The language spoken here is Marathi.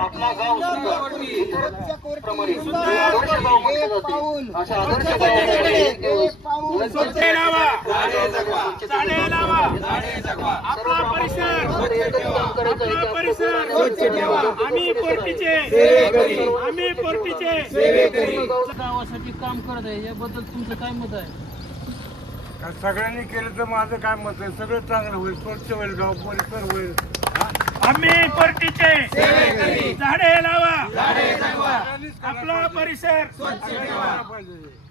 आपला गाव गावासाठी काम करत आहे, याबद्दल तुमचं काय मत आहे? सगळ्यांनी केलं तर माझं काय मत आहे, सगळं चांगलं होईल, स्वच्छ होईल, गाव परिसर होईल. आम्ही परतीचे झाडे लावा, आपला परिसर पाहिजे.